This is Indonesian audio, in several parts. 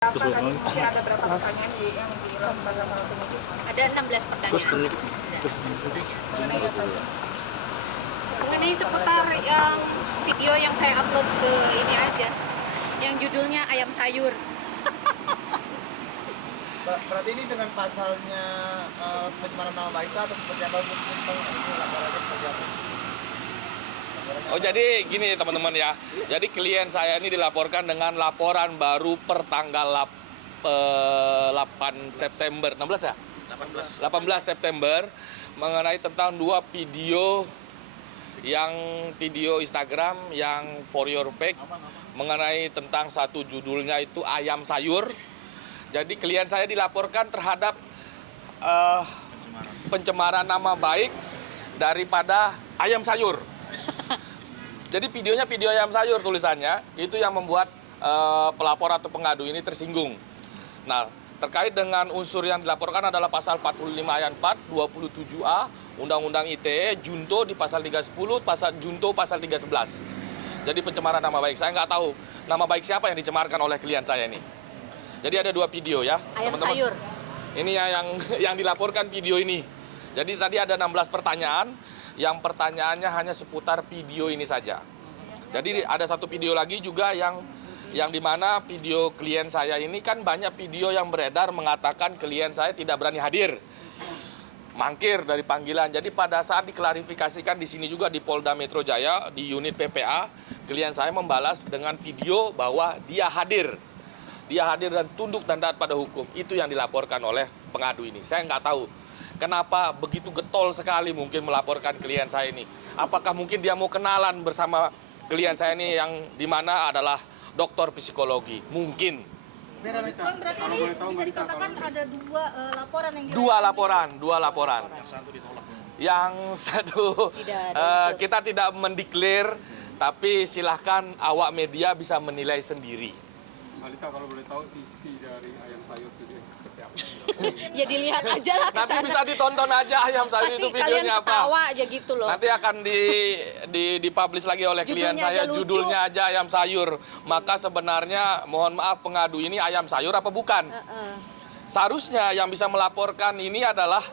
Apa tadi mungkin ada berapa pertanyaan yang dilempar sama penyidik? Ada 16 pertanyaan. Mengenai apa itu? Mengenai seputar yang video yang saya upload ke ini aja, yang judulnya ayam sayur. Berarti ini dengan pasalnya pencemaran nama baik atau seperti apa mungkin ini laporannya seperti apa? Oh, jadi gini teman-teman ya. Jadi klien saya ini dilaporkan dengan laporan baru per tanggal 8 September, 16 ya? 18 September mengenai tentang dua video Instagram yang for your back mengenai tentang satu judulnya itu ayam sayur. Jadi klien saya dilaporkan terhadap pencemaran nama baik daripada ayam sayur. Jadi videonya video ayam sayur tulisannya, itu yang membuat pelapor atau pengadu ini tersinggung. Nah, terkait dengan unsur yang dilaporkan adalah pasal 45 ayat 4, 27A, Undang-Undang ITE, junto di pasal 310, junto pasal 311. Jadi pencemaran nama baik. Saya nggak tahu nama baik siapa yang dicemarkan oleh klien saya ini. Jadi ada dua video ya, Ayam teman-teman. sayur. Ini yang dilaporkan video ini. Jadi tadi ada 16 pertanyaan, yang pertanyaannya hanya seputar video ini saja. Jadi ada satu video lagi juga yang dimana video klien saya ini kan banyak video yang beredar mengatakan klien saya tidak berani hadir, mangkir dari panggilan. Jadi pada saat diklarifikasikan di sini juga di Polda Metro Jaya di unit PPA, klien saya membalas dengan video bahwa dia hadir dan tunduk dan taat pada hukum. Itu yang dilaporkan oleh pengadu ini. Saya nggak tahu kenapa begitu getol sekali mungkin melaporkan klien saya ini. Apakah mungkin dia mau kenalan bersama klien saya ini yang dimana adalah dokter psikologi? Mungkin. Berarti ini bisa dikatakan ada laporan yang Dua laporan. Yang satu kita tidak mendeklar, tapi silahkan awak media bisa menilai sendiri. Malika, kalau boleh tahu isi dari ayam sayur itu seperti apa? Ya dilihat aja lah Nanti kesana. bisa ditonton aja ayam sayur Pasti itu kalian videonya apa. ketawa aja gitu loh. Nanti akan dipublish lagi oleh klien Judulnya saya, aja lucu. judulnya aja ayam sayur. Maka sebenarnya mohon maaf pengadu ini ayam sayur apa bukan? Seharusnya yang bisa melaporkan ini adalah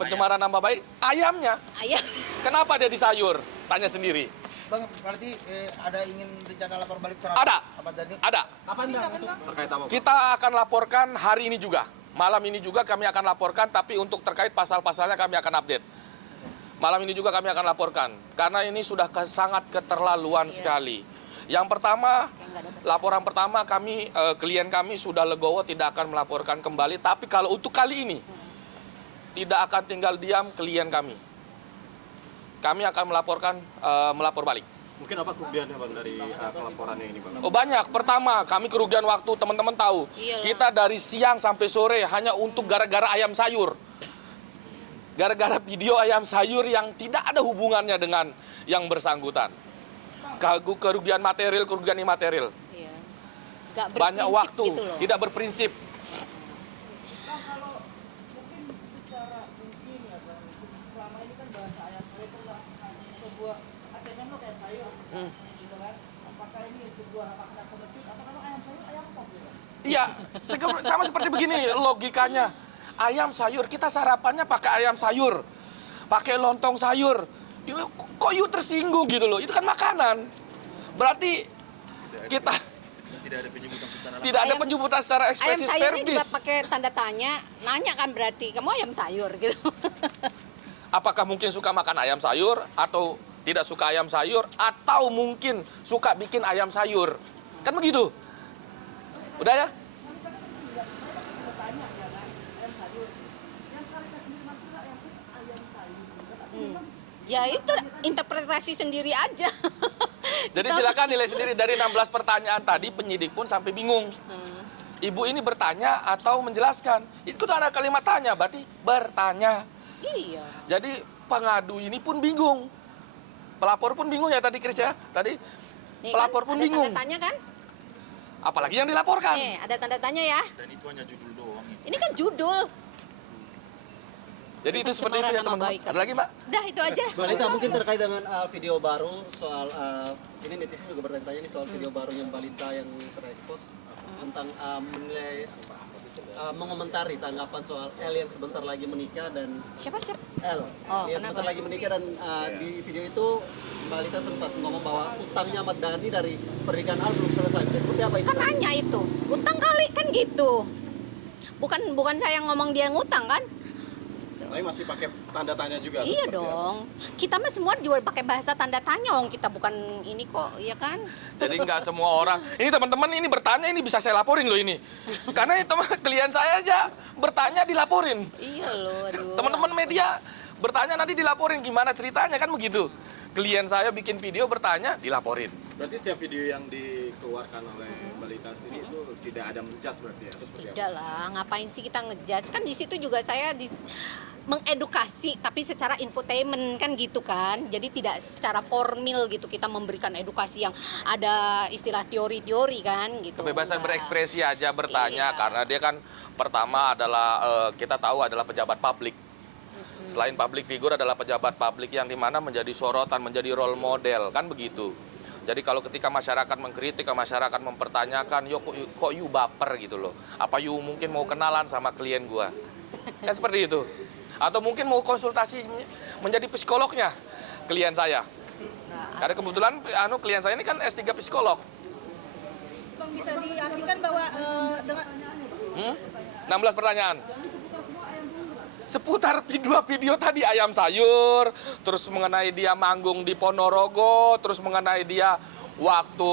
pencemaran nama baik ayamnya. Ayam. Kenapa dia di sayur? Tanya sendiri. Bang, berarti ada ingin rencana lapor balik terhadap Ada. Ahmad Dhani? Ada. Kapan bang? Terkait apa? Kita akan laporkan hari ini juga. Malam ini juga kami akan laporkan, tapi untuk terkait pasal-pasalnya kami akan update. Malam ini juga kami akan laporkan, karena ini sudah sangat keterlaluan sekali. Yang pertama, laporan pertama klien kami sudah legowo tidak akan melaporkan kembali, tapi kalau untuk kali ini, tidak akan tinggal diam klien kami. Kami akan melapor balik. Mungkin apa kerugiannya bang dari pelaporannya ini bang? Oh banyak. Pertama, kami kerugian waktu, teman-teman tahu. Iyalah. Kita dari siang sampai sore hanya untuk gara-gara ayam sayur. Gara-gara video ayam sayur yang tidak ada hubungannya dengan yang bersangkutan. Kerugian material, kerugian imaterial. Iya. Nggak Banyak berprinsip waktu, gitu loh. tidak berprinsip. Kalau mungkin secara mungkin ya bang, selama ini kan bahasa ayam sayur itu sebuah acehnya lo kayak sayur, gitu kan? Apakah ini sebuah makna kebetulan? Apa nama ayam sayur ayam pop ya? Iya, sama seperti begini logikanya. Ayam sayur, kita sarapannya pakai ayam sayur, pakai lontong sayur. Kok you tersinggung gitu loh? Itu kan makanan. Berarti kita tidak ada penyebutan secara Ayam ekspresif sayur ini juga verbis. pakai tanda tanya, nanya kan berarti kamu ayam sayur gitu. Apakah mungkin suka makan ayam sayur atau tidak suka ayam sayur atau mungkin suka bikin ayam sayur? Kan begitu. Udah ya? Ya itu interpretasi sendiri aja. Jadi silakan nilai sendiri dari 16 pertanyaan tadi penyidik pun sampai bingung. Ibu ini bertanya atau menjelaskan? Itu ada kalimat tanya, berarti bertanya. Iya. Jadi pengadu ini pun bingung. Pelapor pun bingung ya tadi Chris ya. Tadi Nih pelapor kan, pun ada bingung. tanda tanya kan? Apalagi yang dilaporkan. Nih, ada tanda tanya ya. Dan itu hanya judul doang. Ini kan judul. Jadi itu seperti itu ya Pencemaran nama teman-teman. baik. Ada lagi Mbak? Udah itu aja. Mbak Lita, mungkin terkait dengan video baru soal ini netizen juga bertanya-tanya nih soal video baru yang balita yang terekspos. tentang menilai mengomentari tanggapan soal L yang sebentar lagi menikah dan Siapa? L Oh, yang sebentar kenapa? lagi menikah dan di video itu Mbak Lita sempat ngomong bahwa utangnya Ahmad Dhani dari pernikahan Al belum selesai. Itu seperti apa itu? Kan nanya itu, utang kali kan gitu. Bukan saya yang ngomong dia yang utang kan? Tapi masih pakai tanda tanya juga. atau Iya seperti apa? dong. Kita mah semua juga pakai bahasa tanda tanya, kita bukan ini kok, ya kan? Jadi nggak semua orang. Ini teman-teman ini bertanya ini bisa saya laporin loh ini. Karena teman klien saya aja bertanya dilaporin. Iya loh, aduh. Teman-teman media bertanya nanti dilaporin gimana ceritanya kan begitu. Klien saya bikin video bertanya dilaporin. Berarti setiap video yang dikeluarkan oleh Mbak Lita sendiri itu tidak ada menjudge berarti ya? Atau seperti apa? Tidak lah, ngapain sih kita ngejudge? Kan di situ juga saya mengedukasi, tapi secara infotainment kan gitu kan. Jadi tidak secara formal gitu kita memberikan edukasi yang ada istilah teori-teori kan gitu. Kebebasan Enggak. berekspresi aja bertanya Iya. karena dia kan pertama adalah kita tahu adalah pejabat publik. Selain public figure adalah pejabat publik yang dimana menjadi sorotan, menjadi role model kan begitu. Jadi kalau ketika masyarakat mengkritik, masyarakat mempertanyakan, yo kok you baper gitu loh. Apa you mungkin mau kenalan sama klien gua? Kan seperti itu. Atau mungkin mau konsultasi menjadi psikolognya klien saya. Karena kebetulan klien saya ini kan S3 psikolog. Bang, bisa diartikan bahwa dengan 16 pertanyaan. Seputar video tadi ayam sayur, terus mengenai dia manggung di Ponorogo, terus mengenai dia waktu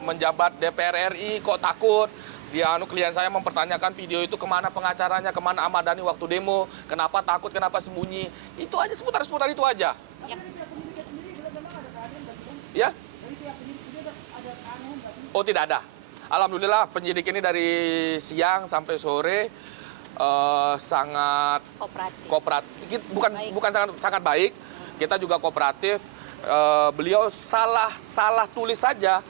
menjabat DPR RI kok takut. Dia klien saya mempertanyakan video itu kemana pengacaranya, kemana Ahmad Dhani waktu demo, kenapa takut, kenapa sembunyi. Itu aja seputar itu aja. Ya? Oh tidak ada. Alhamdulillah penyidik ini dari siang sampai sore sangat kooperatif. Bukan sangat baik. Kita juga kooperatif. Beliau salah tulis saja.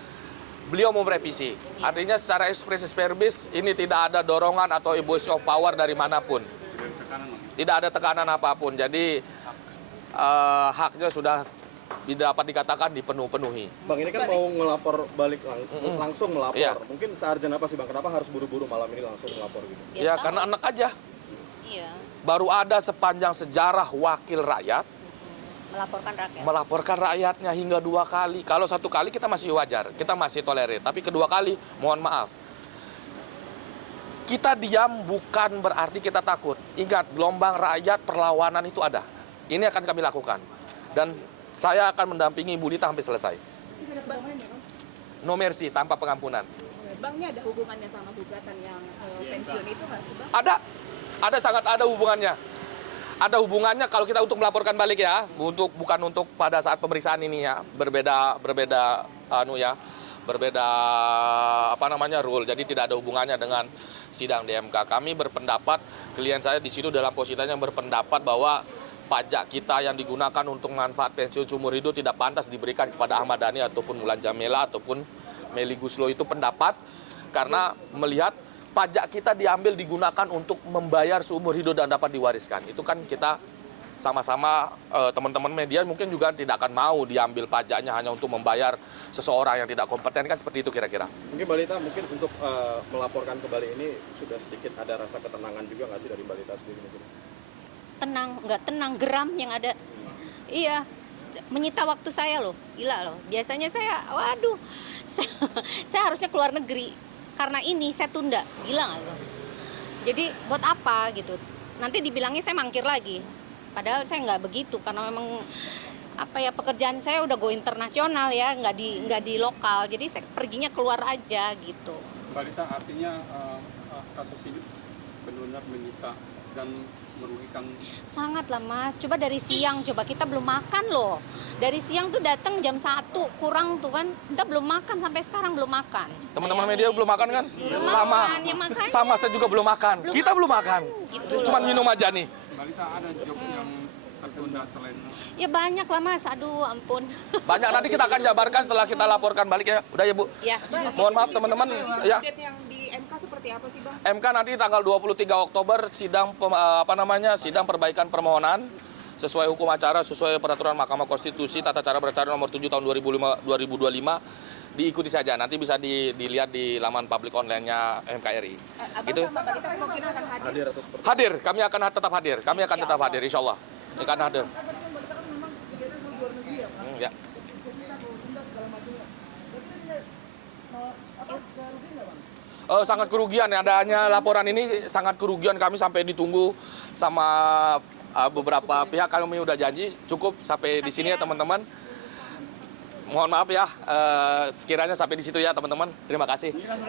Beliau mau merevisi. Artinya secara expressis verbis ini tidak ada dorongan atau abuse of power dari manapun. Tidak ada tekanan apapun. Jadi haknya sudah dapat dikatakan dipenuhi. Bang, ini kan mau ngelapor balik langsung melapor. Iya. Mungkin searjen apa sih Bang? Kenapa harus buru-buru malam ini langsung melapor gitu? Ya karena anak aja. Iya, Baru ada sepanjang sejarah wakil rakyat melaporkan rakyat. melaporkan rakyatnya hingga 2 kali. Kalau 1 kali kita masih wajar, kita masih tolerir. Tapi kedua kali, mohon maaf. Kita diam bukan berarti kita takut. Ingat, gelombang rakyat perlawanan itu ada. Ini akan kami lakukan. Dan saya akan mendampingi Bu Lita sampai selesai. No mercy, tanpa pengampunan. Bang, ini ada hubungannya sama gugatan yang pensiun itu nggak sih, Bang? Ada sangat ada hubungannya. Ada hubungannya kalau kita untuk melaporkan balik ya, bukan untuk pada saat pemeriksaan ini ya, berbeda rule. Jadi tidak ada hubungannya dengan sidang di MK. Kami berpendapat, klien saya di situ dalam posisinya berpendapat bahwa pajak kita yang digunakan untuk manfaat pensiun seumur hidup tidak pantas diberikan kepada Ahmad Dhani ataupun Mulan Jamela ataupun Meli Guslo. Itu pendapat karena melihat pajak kita diambil digunakan untuk membayar seumur hidup dan dapat diwariskan. Itu kan kita sama-sama teman-teman media mungkin juga tidak akan mau diambil pajaknya hanya untuk membayar seseorang yang tidak kompeten, kan seperti itu kira-kira. Mungkin Mbak Lita mungkin untuk melaporkan kembali ini sudah sedikit ada rasa ketenangan juga nggak sih dari Mbak Lita sendiri mungkin? Nggak tenang, geram yang ada. Iya, menyita waktu saya loh, gila loh. Biasanya saya, waduh, saya harusnya keluar negeri. Karena ini saya tunda, gila nggak tuh? Jadi buat apa gitu? Nanti dibilangnya saya mangkir lagi. Padahal saya nggak begitu, karena memang pekerjaan saya udah go internasional ya, nggak di lokal. Jadi saya perginya keluar aja gitu. Mbak Lita, artinya kasus ini benar-benar menyita dan merugikan. Sangat lah Mas, coba dari siang, kita belum makan loh. Dari siang tuh datang jam 1 kurang tuh kan, kita belum makan sampai sekarang belum makan. Teman-teman media belum makan kan? Sama. Ya, makanya. Sama, saya juga belum makan. Kita belum makan. Gitu Cuman loh. minum aja nih. Mbak Lita, ada job yang tertunda selain Ya banyak lah Mas, aduh ampun. Banyak, nanti kita akan jabarkan setelah kita laporkan balik ya. Udah ya Bu. Ya. Mohon maaf teman-teman. Ya. Update yang di MK seperti apa sih, Bang? MK nanti tanggal 23 Oktober sidang sidang perbaikan permohonan sesuai hukum acara, sesuai peraturan Mahkamah Konstitusi Tata Cara Beracara nomor 7 tahun 2025 diikuti saja. Nanti bisa dilihat di laman publik online-nya MKRI. Abang Gitu. sama Mbak Dita kemungkinan akan hadir. Hadir atau seperti Hadir, kami akan tetap hadir. Kami akan tetap hadir, insya Allah. Ini akan hadir. Kan tadi kan Mbak Dita kan memang kegiatan di luar negeri ya, Pak. Ya. Ke kita, ke Sunda segala macamnya. Berarti kan ini kerugian nggak, Bang? Sangat kerugian, adanya laporan ini sangat kerugian, kami sampai ditunggu sama beberapa pihak. Kami udah janji cukup sampai di sini ya teman-teman. Mohon maaf ya, sekiranya sampai di situ ya teman-teman. Terima kasih.